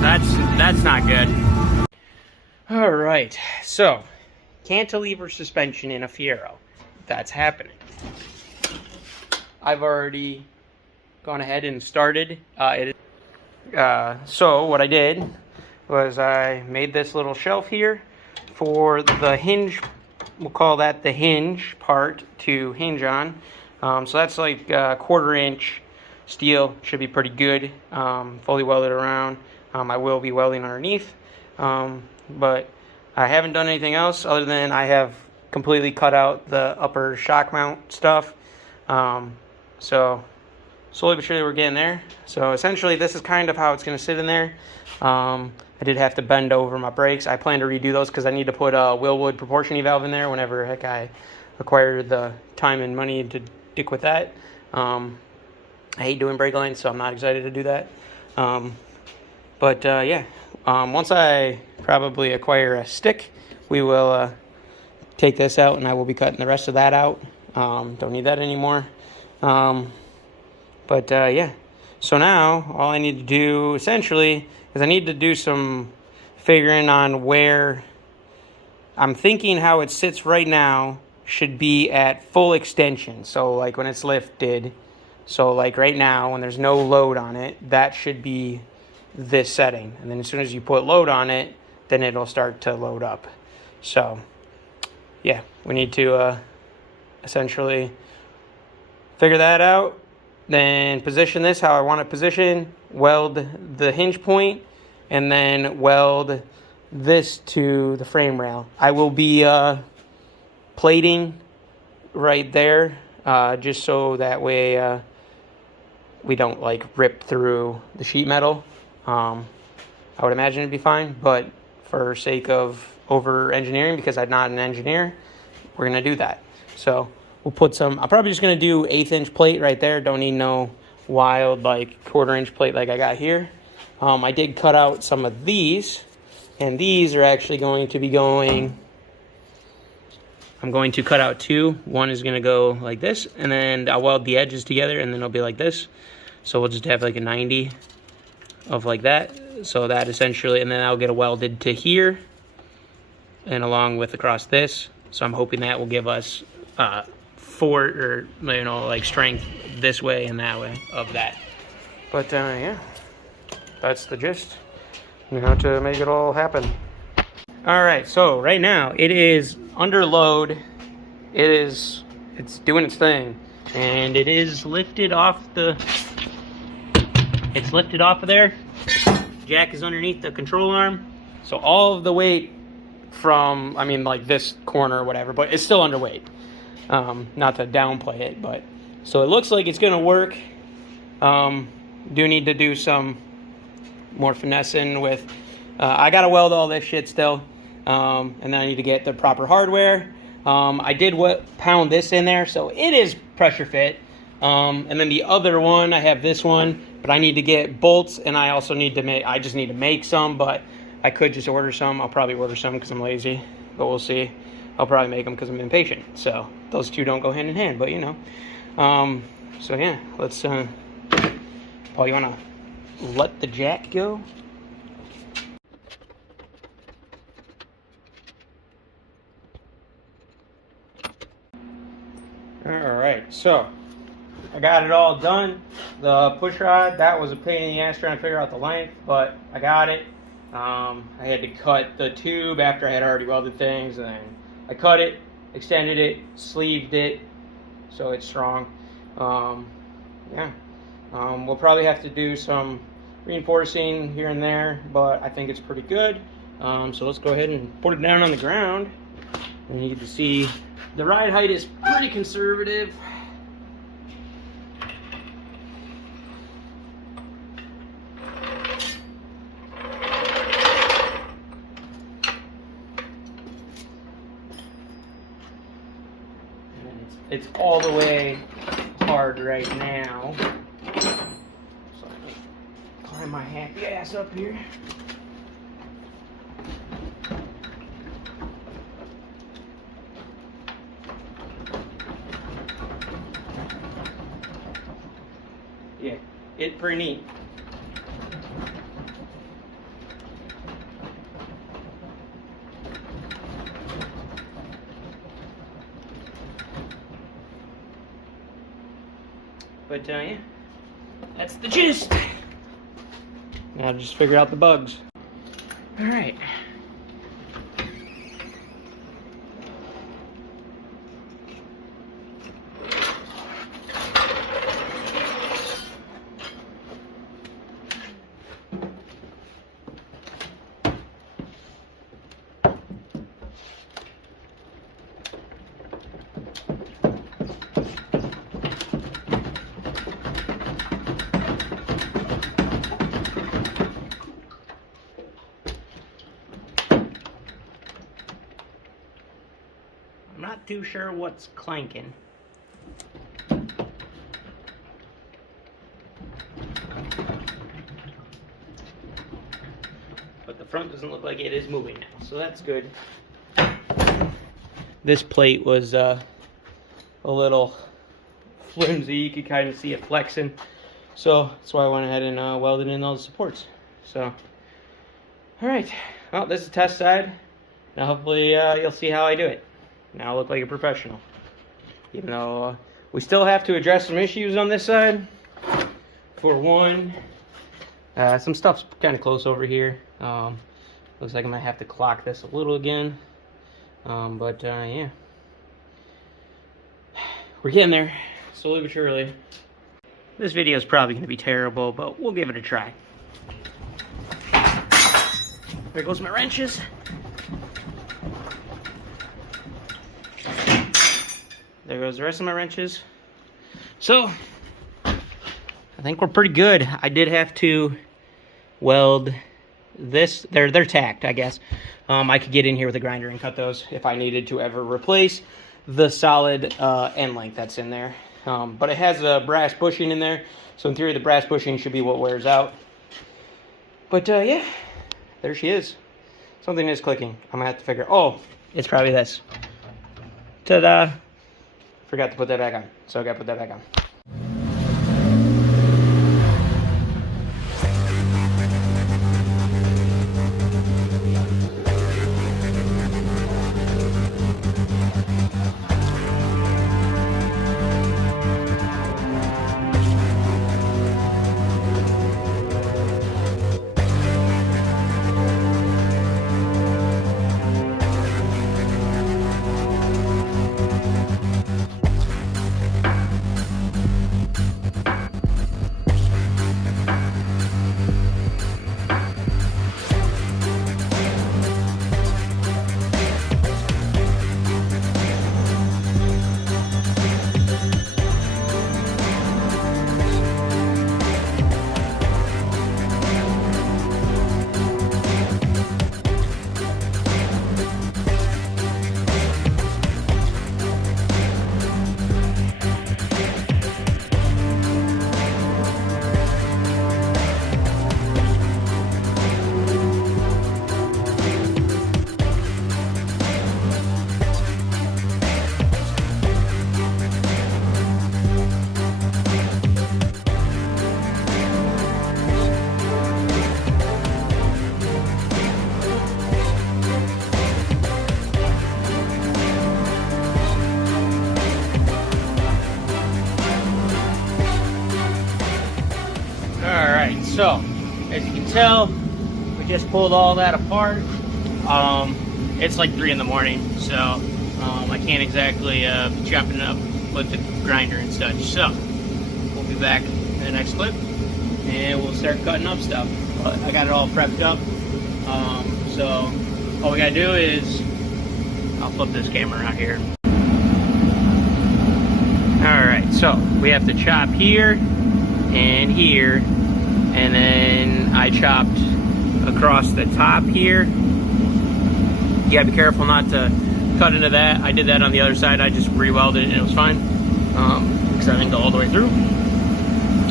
That's not good. All right, so cantilever suspension in a FIERO. That's happening. I've already gone ahead and started. So what I did was I made this little shelf here for the hinge. We'll call that the hinge part to hinge on. So that's like a 1/4 inch steel. Should be pretty good. Fully welded around. I will be welding underneath. But I haven't done anything else other than I have completely cut out the upper shock mount stuff. So slowly but surely we're getting there. So essentially this is kind of how it's going to sit in there. I did have to bend over my brakes. I plan to redo those because I need to put a Willwood proportioning valve in there whenever heck I acquire the time and money to dick with that. I hate doing brake lines, so I'm not excited to do that. Yeah, once I probably acquire a stick, we will take this out and I will be cutting the rest of that out. Don't need that anymore. Yeah, so now all I need to do essentially is I need to do some figuring on where I'm thinking how it sits right now should be at full extension. So like when it's lifted, so like right now when there's no load on it, that should be this setting. And then as soon as you put load on it, then it'll start to load up. So yeah, we need to essentially figure that out. Then position this how I want it positioned, weld the hinge point, and then weld this to the frame rail. I will be plating right there, just so that way we don't like rip through the sheet metal. I would imagine it'd be fine, but for sake of over engineering, because I'm not an engineer, we're gonna do that. So we'll put some, I'm probably just going to do 1/8 inch plate right there. Don't need no wild like 1/4 inch plate like I got here. I did cut out some of these, and these are actually going to be going, I'm going to cut out 2. One is going to go like this, and then I'll weld the edges together, and then it'll be like this. So we'll just have like a 90 of like that. So that essentially, and then I'll get a welded to here, and along with across this. So I'm hoping that will give us like strength this way and that way of that. But yeah, that's the gist. You know, to make it all happen. All right, so right now it is under load. It's doing its thing, and it is lifted off the. It's lifted off of there. Jack is underneath the control arm, so all of the weight from, I mean, like this corner or whatever, but it's still underweight. Not to downplay it, but so it looks like it's gonna work. Do need to do some more finessing with. I gotta weld all this shit still, and then I need to get the proper hardware. I did pound this in there, so it is pressure fit. And then the other one, I have this one, but I need to get bolts, and I also need to make. I just need to make some, but I could just order some. I'll probably order some because I'm lazy, but we'll see. I'll probably make them because I'm impatient. So those two don't go hand in hand, but you know. So yeah, let's. Paul, you wanna let the jack go? All right, so I got it all done. The push rod, that was a pain in the ass trying to figure out the length, but I got it. I had to cut the tube after I had already welded things, and then I cut it, extended it, sleeved it, so it's strong. Yeah, we'll probably have to do some reinforcing here and there, but I think it's pretty good. So let's go ahead and put it down on the ground, and you can see the ride height is pretty conservative. It's all the way hard right now. So let me climb my happy ass up here. Yeah, it's pretty neat. But yeah, that's the gist. Now just figure out the bugs. All right. I'm not too sure what's clanking. But the front doesn't look like it is moving now, so that's good. This plate was a little flimsy. You could kind of see it flexing. So that's why I went ahead and welded in all the supports. So, all right. Well, this is the test side. Now hopefully you'll see how I do it. Now I look like a professional. Even though we still have to address some issues on this side. For one, some stuff's kind of close over here. Looks like I might have to clock this a little again. But yeah. We're getting there, slowly but surely. This video is probably going to be terrible, but we'll give it a try. There goes my wrenches. There goes the rest of my wrenches. So, I think we're pretty good. I did have to weld this. They're tacked, I guess. I could get in here with a grinder and cut those if I needed to ever replace the solid end length that's in there. But it has a brass bushing in there, so in theory the brass bushing should be what wears out. But yeah, there she is. Something is clicking. I'm gonna have to figure. Oh, it's probably this. Ta-da! Forgot to put that back on, so I gotta put that back on. So, as you can tell, we just pulled all that apart. It's like 3 in the morning, so I can't exactly be chopping it up with the grinder and such. So, we'll be back in the next clip, and we'll start cutting up stuff. I got it all prepped up, so all we gotta do is, I'll flip this camera out here. Alright, so we have to chop here and here. And then I chopped across the top here. You gotta be careful not to cut into that. I did that on the other side. I just re-welded it and it was fine. Because I didn't go all the way through.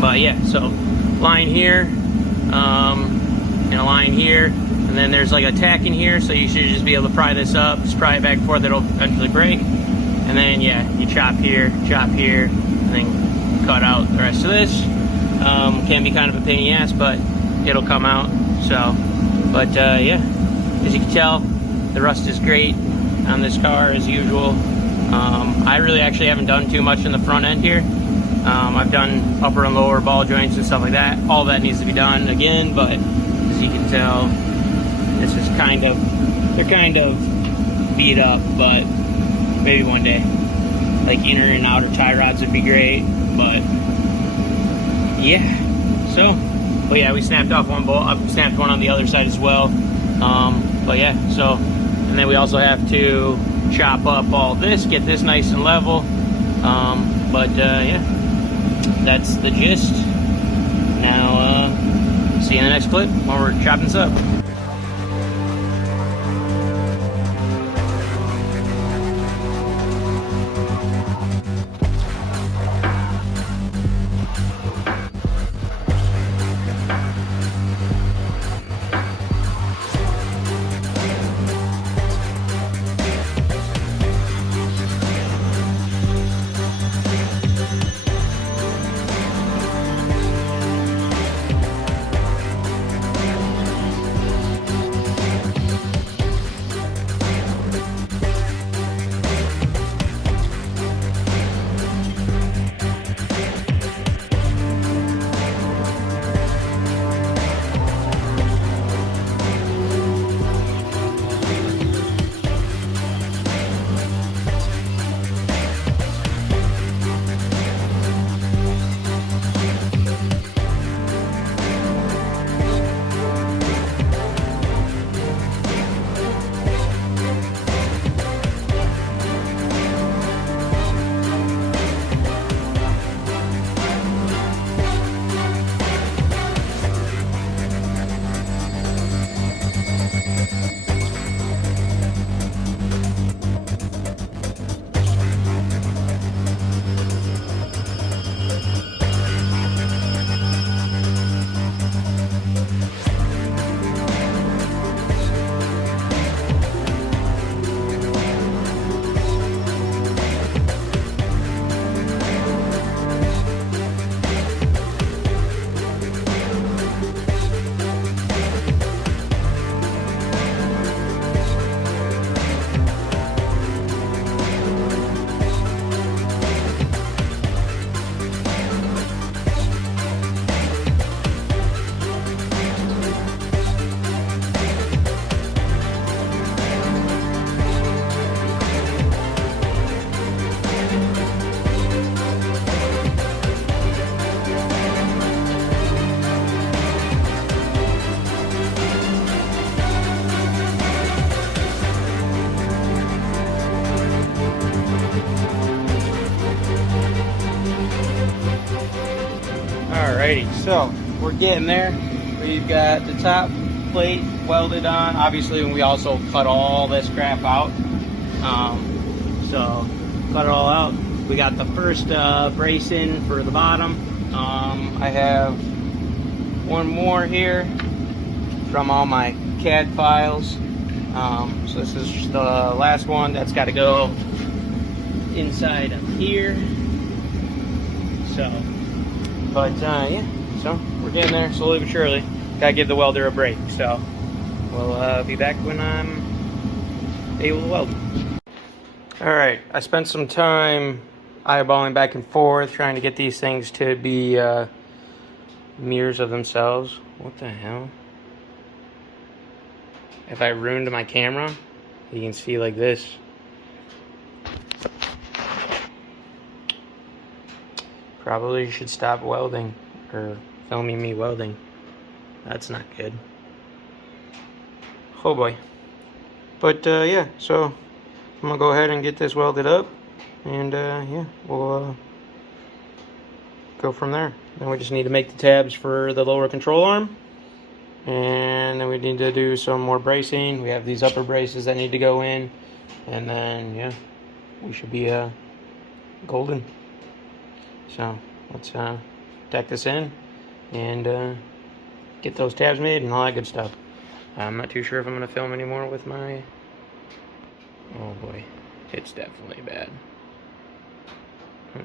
But yeah, so line here, and a line here. And then there's like a tack in here, so you should just be able to pry this up. Just pry it back and forth, it'll eventually break. And then yeah, you chop here, and then cut out the rest of this. Can be kind of a pain in the ass, but it'll come out. So, but yeah, as you can tell, the rust is great on this car as usual. I really actually haven't done too much in the front end here. I've done upper and lower ball joints and stuff like that. All that needs to be done again, but as you can tell, this is they're kind of beat up, but maybe one day. Like inner and outer tie rods would be great, but yeah. So, but yeah, we snapped off one bolt. I snapped one on the other side as well. But yeah, so, and then we also have to chop up all this, get this nice and level. Yeah, that's the gist. Now, see you in the next clip when we're chopping this up. Alrighty, so we're getting there. We've got the top plate welded on. Obviously, we also cut all this crap out. So cut it all out. We got the first brace in for the bottom. I have one more here from all my CAD files. So this is the last one that's got to go inside of here. So, but yeah, so we're getting there slowly but surely. Gotta give the welder a break. So we'll be back when I'm able to weld. All right, I spent some time eyeballing back and forth trying to get these things to be mirrors of themselves. What the hell? If I ruined my camera, you can see like this. Probably should stop welding or filming me welding. That's not good. Oh boy. But yeah, so I'm gonna go ahead and get this welded up, and yeah, we'll go from there. Then we just need to make the tabs for the lower control arm, and then we need to do some more bracing. We have these upper braces that need to go in, and then yeah, we should be golden. So let's tack this in and get those tabs made and all that good stuff. I'm not too sure if I'm going to film anymore with my... Oh boy, it's definitely bad.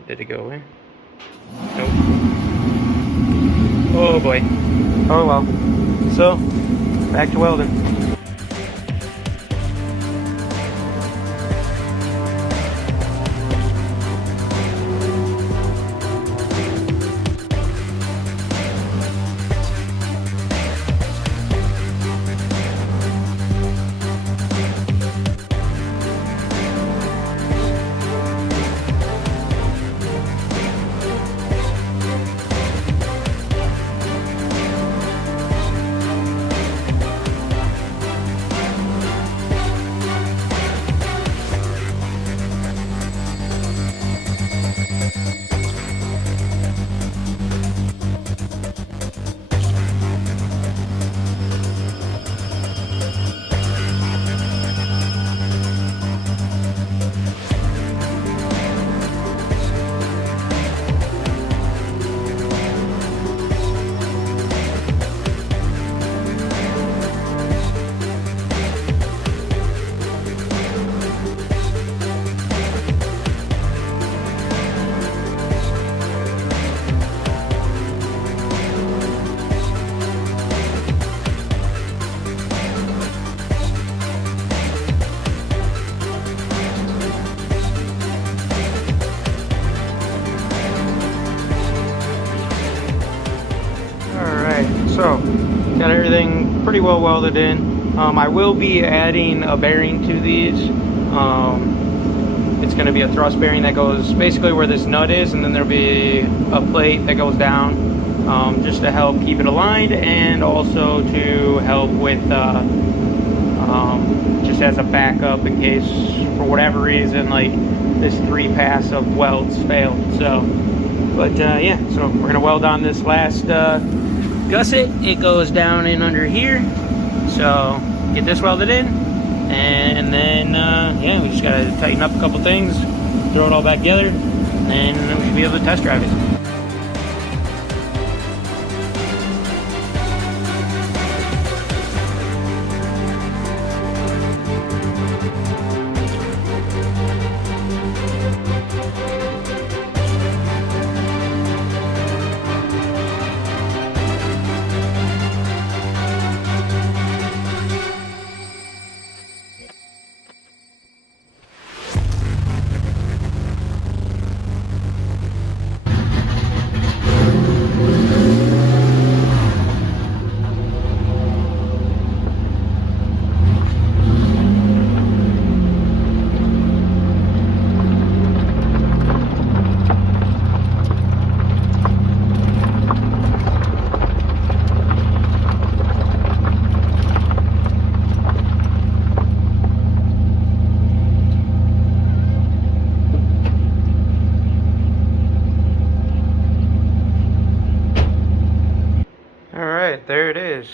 Did it go away? Nope. Oh boy. Oh well. So, back to welding. well welded in. I will be adding a bearing to these. It's going to be a thrust bearing that goes basically where this nut is, and then there'll be a plate that goes down, just to help keep it aligned, and also to help with just as a backup in case for whatever reason like this 3-pass of welds failed. So but yeah, so we're gonna weld on this last gusset. It goes down in under here, so get this welded in, and then yeah, we just gotta tighten up a couple things, throw it all back together, and then we should be able to test drive it. There it is.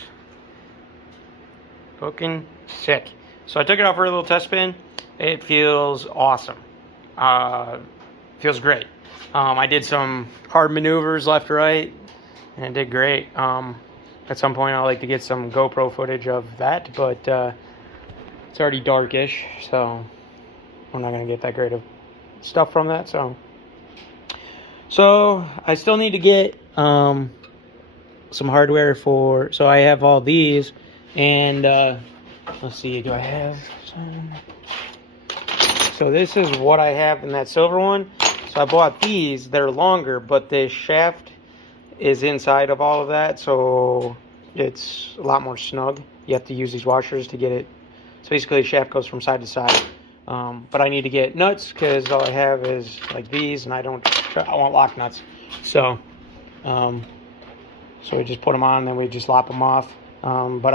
Fucking sick. So I took it out for a little test spin. It feels awesome. Feels great. I did some hard maneuvers left to right, and it did great. At some point I'd like to get some GoPro footage of that, but it's already darkish, so I'm not gonna get that great of stuff from that. So I still need to get some hardware for, so I have all these, and let's see, do I have some? So this is what I have in that silver one. So I bought these. They're longer, but the shaft is inside of all of that, so it's a lot more snug. You have to use these washers to get it. So basically the shaft goes from side to side. But I need to get nuts because all I have is like these, and I want lock nuts. So so we just put them on, then we just lop them off. But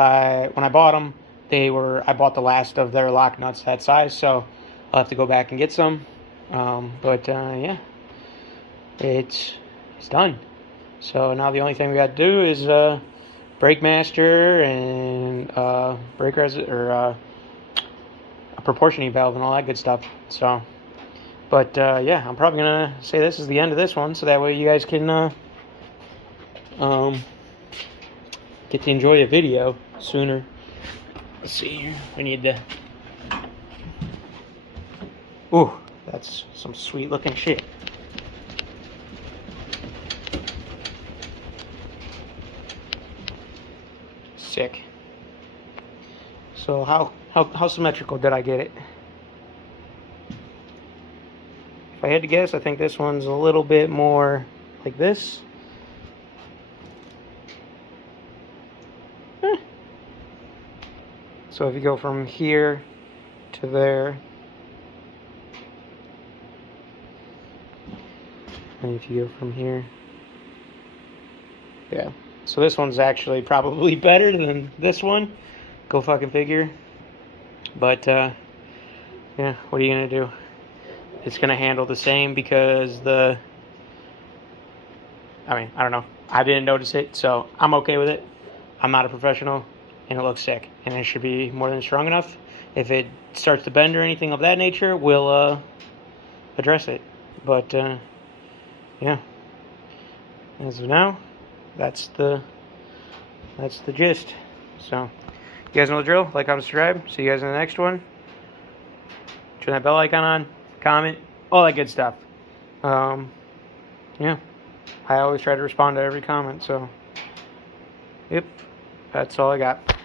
when I bought them, I bought the last of their lock nuts that size, so I'll have to go back and get some. Yeah, it's done. So now the only thing we got to do is brake master and brake a proportioning valve and all that good stuff. So, but yeah, I'm probably gonna say this is the end of this one, so that way you guys can get to enjoy a video sooner. Let's see here. We need the. Ooh, that's some sweet looking shit. Sick. So how symmetrical did I get it? If I had to guess, I think this one's a little bit more like this. So if you go from here to there, and if you go from here, yeah. So this one's actually probably better than this one. Go fucking figure. But yeah, what are you gonna do? It's gonna handle the same because I don't know. I didn't notice it, so I'm okay with it. I'm not a professional, and it looks sick, and it should be more than strong enough. If it starts to bend or anything of that nature, we'll address it. But yeah, as of now, that's the gist. So you guys know the drill. Like, comment, subscribe. See you guys in the next one. Turn that bell icon on, comment, all that good stuff. Yeah, I always try to respond to every comment. So yep, that's all I got.